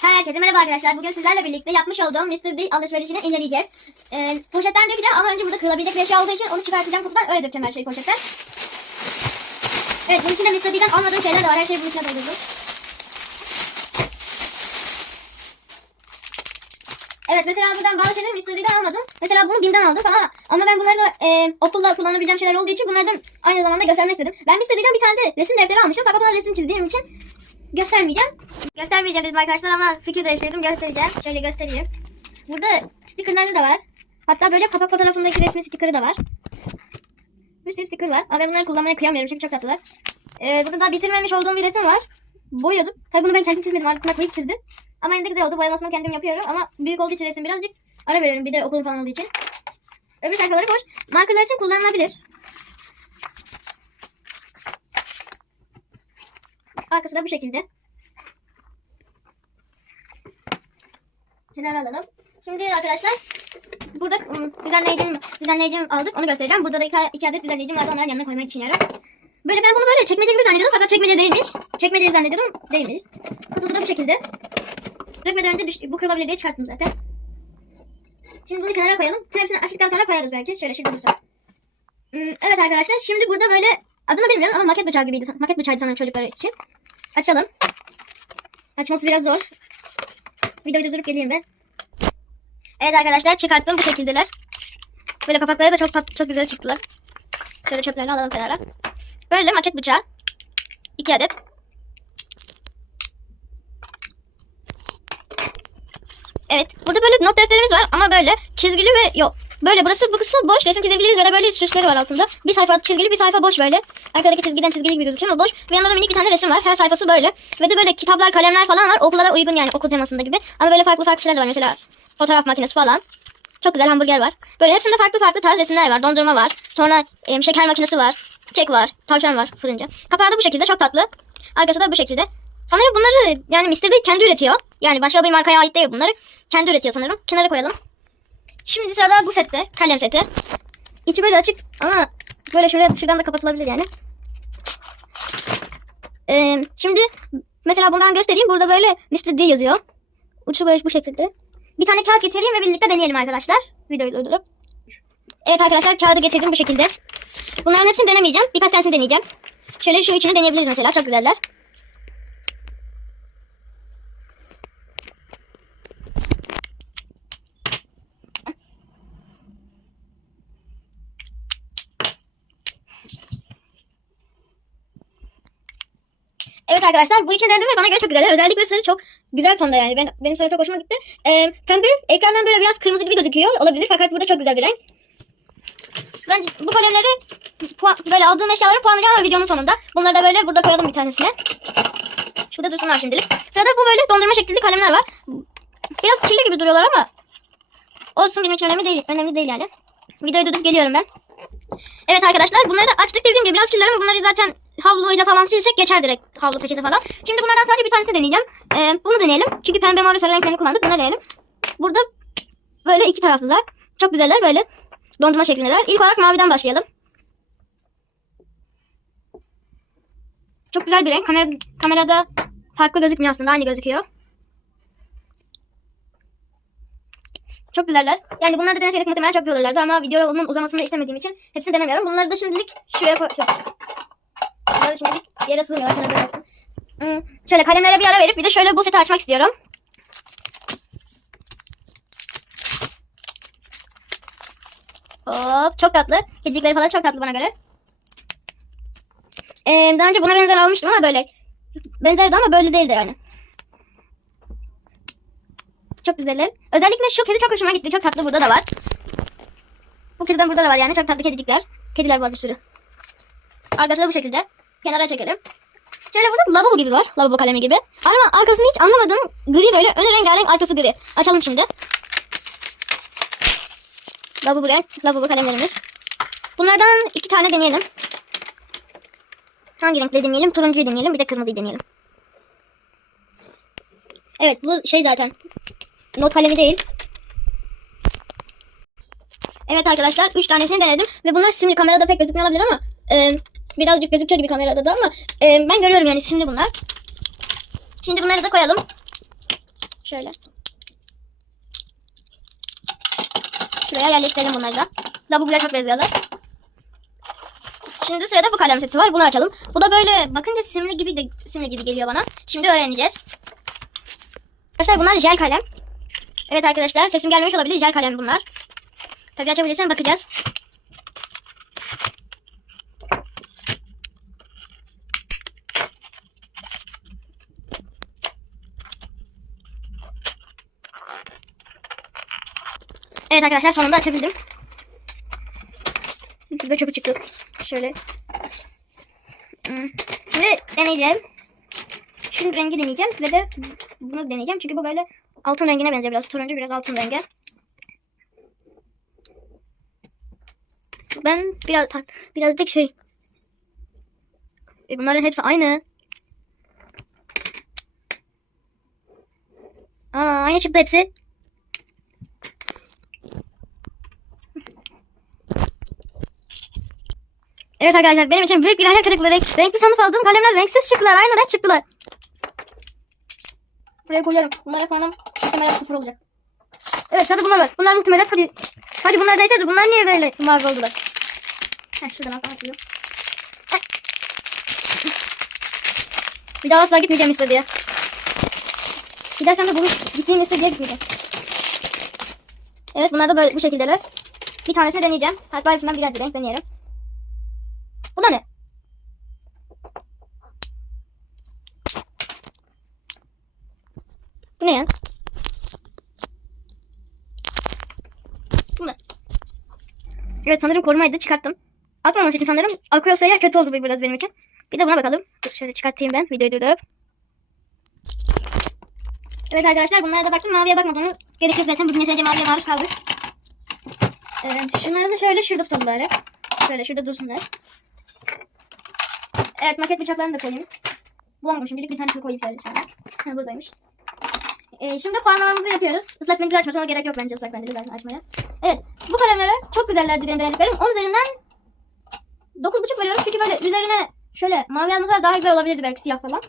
Herkese merhaba arkadaşlar. Bugün sizlerle birlikte yapmış olduğum Mr. D alışverişini inceleyeceğiz. Ee, poşetten dökeceğim ama önce burada kırılabilecek bir eşya olduğu için onu çıkartacağım kutudan öyle dökeceğim her şeyi poşetten. Evet bunun içinde Mr. D'den almadığım şeyler de var. Her şeyi bunun içine doldurdum. Evet mesela buradan bazı şeyleri Mr. D'den almadım. Mesela bunu BİM'den aldım falan ama ben bunları da e, okulda kullanabileceğim şeyler olduğu için bunlardan aynı zamanda göstermek istedim. Ben Mr. D'den bir tane de resim defteri almışım fakat ona resim çizdiğim için göstermeyeceğim. Göstermeyeceğim dedim arkadaşlar ama fikir değiştirdim göstereceğim. Şöyle göstereyim. Burada stickerları da var. Hatta böyle kapak fotoğrafındaki resmi stickerı da var. Bir sürü sticker var ama ben bunları kullanmaya kıyamıyorum çünkü çok tatlılar. Ee, burada da bitirmemiş olduğum bir resim var. Boyuyordum. Tabii bunu ben kendim çizmedim. Altına koyup çizdim. Ama yine de güzel oldu. Boyamasını kendim yapıyorum ama büyük olduğu için resim birazcık ara veriyorum. Bir de okulun falan olduğu için. Öbür sayfaları boş. Markerlar için kullanılabilir. Arkası da bu şekilde. Kenara alalım. Şimdi arkadaşlar burada ım, düzenleyicim, düzenleyicim aldık onu göstereceğim. Burada da iki, iki adet düzenleyicim vardı onları yanına koymayı düşünüyorum. Böyle ben bunu böyle çekmece gibi zannediyordum fakat çekmece değilmiş. Çekmece zannediyordum değilmiş. Kutusu da bu şekilde. Dökmeden önce düş- bu kırılabilir diye çıkarttım zaten. Şimdi bunu kenara koyalım. Tüm hepsini açtıktan sonra koyarız belki. Şöyle şurada dursun. Hmm, Evet arkadaşlar şimdi burada böyle adını bilmiyorum ama maket bıçağı gibiydi. Maket bıçağıydı sanırım çocuklar için. Açalım. Açması biraz zor. Videoyu durdurup geleyim ben. Evet arkadaşlar çıkarttım bu şekildeler. Böyle kapakları da çok çok güzel çıktılar. Şöyle çöplerini alalım kenara. Böyle maket bıçağı. 2 adet. Evet. Burada böyle not defterimiz var ama böyle çizgili ve yok. Böyle burası bu kısmı boş. Resim çizebiliriz ve de böyle süsleri var altında. Bir sayfa çizgili bir sayfa boş böyle. Arkadaki çizgiden çizgili gibi gözüküyor ama boş. Ve yanında da minik bir tane resim var. Her sayfası böyle. Ve de böyle kitaplar, kalemler falan var. Okula da uygun yani okul temasında gibi. Ama böyle farklı farklı şeyler de var. Mesela fotoğraf makinesi falan. Çok güzel hamburger var. Böyle hepsinde farklı farklı tarz resimler var. Dondurma var. Sonra em, şeker makinesi var. Kek var. Tavşan var fırıncı. Kapağı da bu şekilde çok tatlı. Arkası da bu şekilde. Sanırım bunları yani Mr. D kendi üretiyor. Yani başka bir markaya ait değil bunları. Kendi üretiyor sanırım. Kenara koyalım. Şimdi sırada bu sette. Kalem seti. İçi böyle açık ama böyle şuraya şuradan da kapatılabilir yani. Ee, şimdi mesela bundan göstereyim. Burada böyle Mr. Yazıyor. Uçu böyle bu şekilde. Bir tane kağıt getireyim ve birlikte deneyelim arkadaşlar. Videoyu durdurup. Evet arkadaşlar kağıdı getirdim bu şekilde. Bunların hepsini denemeyeceğim. Birkaç tanesini deneyeceğim. Şöyle şu üçünü deneyebiliriz mesela. Çok güzeller. Evet arkadaşlar bu için denedim ve bana göre çok güzeller. Özellikle sarı çok güzel tonda yani. Ben, benim sarı çok hoşuma gitti. Ee, pembe ekrandan böyle biraz kırmızı gibi gözüküyor. Olabilir fakat burada çok güzel bir renk. Ben bu kalemleri böyle aldığım eşyaları puanlayacağım videonun sonunda. Bunları da böyle burada koyalım bir tanesine. Şurada dursunlar şimdilik. Sırada bu böyle dondurma şeklinde kalemler var. Biraz kirli gibi duruyorlar ama olsun benim için önemli değil. Önemli değil yani. Videoyu durdurup geliyorum ben. Evet arkadaşlar bunları da açtık dediğim gibi biraz kirler ama bunları zaten havluyla falan silsek geçer direkt havlu peçete falan. Şimdi bunlardan sadece bir tanesini deneyeceğim. Ee, bunu deneyelim. Çünkü pembe ve sarı renklerini kullandık. Bunu deneyelim. Burada böyle iki taraflılar. Çok güzeller böyle. Dondurma şeklindeler. İlk olarak maviden başlayalım. Çok güzel bir renk. Kamera, kamerada farklı gözükmüyor aslında. Aynı gözüküyor. Çok güzeller. Yani bunları da deneseydik muhtemelen çok güzel olurlardı ama videonun uzamasını istemediğim için hepsini denemiyorum. Bunları da şimdilik şuraya koy... Bunları yere sığmıyor. Kenara. Hmm, Şöyle kalemlere bir ara verip bir de şöyle bu seti açmak istiyorum. Hop çok tatlı. Kedicikleri falan çok tatlı bana göre. Ee, daha önce buna benzer almıştım ama böyle. Benzerdi ama böyle değildi yani. Çok güzeller. Özellikle şu kedi çok hoşuma gitti. Çok tatlı burada da var. Bu kediden burada da var yani. Çok tatlı kedicikler. Kediler var bir sürü. Arkası da bu şekilde. Kenara çekelim. Şöyle burada lavabo gibi var. Lavabo kalemi gibi. Ama arkasını hiç anlamadım. Gri böyle. Önü rengarenk arkası gri. Açalım şimdi. Lavabo renk. Lavabo kalemlerimiz. Bunlardan iki tane deneyelim. Hangi renkleri deneyelim? Turuncuyu deneyelim. Bir de kırmızıyı deneyelim. Evet bu şey zaten. Not kalemi değil. Evet arkadaşlar 3 tanesini denedim. Ve bunlar simli kamerada pek gözükmüyor olabilir ama e, birazcık gözüküyor gibi kamerada da ama e, ben görüyorum yani simli bunlar. Şimdi bunları da koyalım. Şöyle. Şuraya yerleştirelim bunları da. Lavaboya çok benziyorlar. Şimdi sırada bu kalem seti var. Bunu açalım. Bu da böyle bakınca simli gibi de simli gibi geliyor bana. Şimdi öğreneceğiz. Arkadaşlar bunlar jel kalem. Evet arkadaşlar sesim gelmemiş olabilir. Jel kalem bunlar. Tabii açabilirsen bakacağız. Evet arkadaşlar sonunda açabildim. Şurada çöpü çıktı. Şöyle. Hmm. Şimdi deneyeceğim. Şu rengi deneyeceğim ve de bunu deneyeceğim. Çünkü bu böyle altın rengine benziyor biraz. Turuncu biraz altın rengi. Ben biraz birazcık şey e bunların hepsi aynı. Aa, aynı çıktı hepsi. Evet arkadaşlar benim için büyük bir hayal kırıklığı. Renk- Renkli sanıp aldığım kalemler renksiz çıktılar. Aynı renk çıktılar. Buraya koyuyorum. Bunlara puanım muhtemelen sıfır olacak. Evet sırada bunlar var. Bunlar muhtemelen hadi. Hadi bunlar neyse bunlar niye böyle mavi oldular? Heh şuradan alttan açıyorum. Bir daha asla gitmeyeceğim istediye. Bir daha sen de bunu gittiğim istediye gitmeyeceğim. Evet bunlar da böyle bu şekildeler. Bir tanesini deneyeceğim. Hatta hepsinden birer bir renk deneyelim. Bu da ne? Bu ne ya? Bu ne? Evet sanırım korumaydı çıkarttım. Atmaması için sanırım akıyorsa ya kötü oldu biraz benim için. Bir de buna bakalım. Dur şöyle çıkartayım ben videoyu durdurup. Evet arkadaşlar bunlara da baktım maviye bakmadım. Gerek yok zaten bugün yeterince maviye maruz kaldık. Ee, şunları da şöyle şurada tutalım bari. Şöyle şurada dursunlar. Evet maket bıçaklarını da koyayım. Bulamamışım. Bir, bir tanesini koyayım şöyle. şöyle. Ha, buradaymış. Ee, şimdi puanlamamızı yapıyoruz. Islak mendil açmasına gerek yok bence ıslak mendili zaten açmaya. Evet. Bu kalemlere çok güzellerdi benim beğendiklerim. 10 üzerinden 9.5 veriyorum. Çünkü böyle üzerine şöyle mavi almasalar daha güzel olabilirdi belki siyah falan.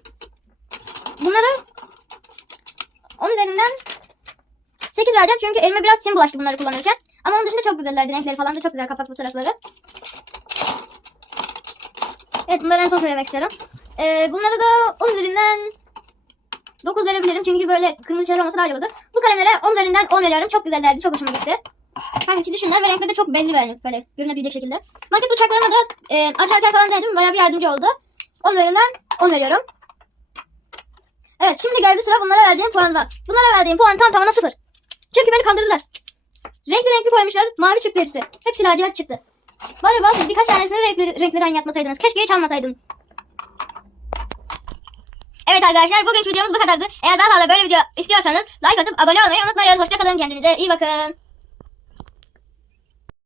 Bunları 10 üzerinden 8 vereceğim. Çünkü elime biraz sim bulaştı bunları kullanırken. Ama onun dışında çok güzellerdi. Renkleri falan da çok güzel kapak fotoğrafları. Evet bunları en son söylemek istiyorum. Ee, bunlara da 10 üzerinden 9 verebilirim. Çünkü böyle kırmızı şeyler olması daha iyi oldu. Bu kalemlere 10 üzerinden 10 veriyorum. Çok güzellerdi. Çok hoşuma gitti. Hangisi düşünler ve renkleri de çok belli yani böyle görünebilecek şekilde. Maket bıçaklarına da e, açarken falan denedim. Bayağı bir yardımcı oldu. 10 üzerinden 10 veriyorum. Evet şimdi geldi sıra bunlara verdiğim puanlar. Bunlara verdiğim puan tam tamına 0. Çünkü beni kandırdılar. Renkli renkli koymuşlar. Mavi çıktı hepsi. Hepsi lacivert çıktı. Bari bazı birkaç tanesini renkli, renkli aynı yapmasaydınız. Keşke hiç almasaydım. Evet arkadaşlar bugünkü videomuz bu kadardı. Eğer daha fazla böyle video istiyorsanız like atıp abone olmayı unutmayın. Hoşçakalın kendinize iyi bakın.